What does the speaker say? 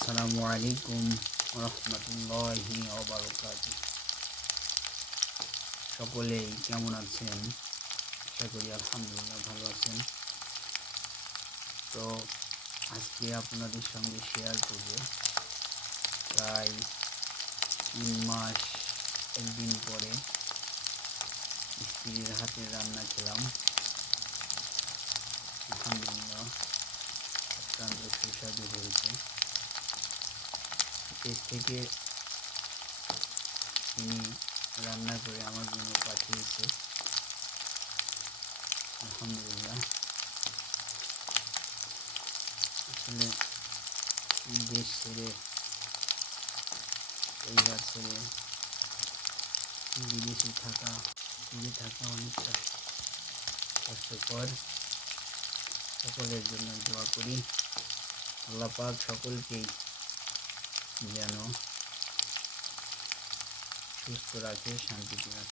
আসসালামু আলাইকুম রহমতুল্লাহি ওয়া বারাকাতুহু। সকলেই কেমন আছেন? আশা করি আলহামদুলিল্লাহ ভালো আছেন। তো আজকে আপনাদের সঙ্গে শেয়ার করব প্রায় 3 মাস একদিন পরে স্ত্রীর হাতের রান্না খেলাম। আলহামদুলিল্লাহ অত্যন্ত সুস্বাদু হয়েছে। দেশ থেকে তিনি রান্না করে আমার জন্য পাঠিয়েছে। আলহামদুলিল্লাহ আসলে দেশ ছেড়ে পরিবার ছেড়ে বিদেশে থাকা দূরে থাকা অনেকটা কষ্টকর। সকলের জন্য দোয়া করি আল্লাহ পাক সকলকেই যেন সুস্থ রাখে, শান্তিতে রাখে।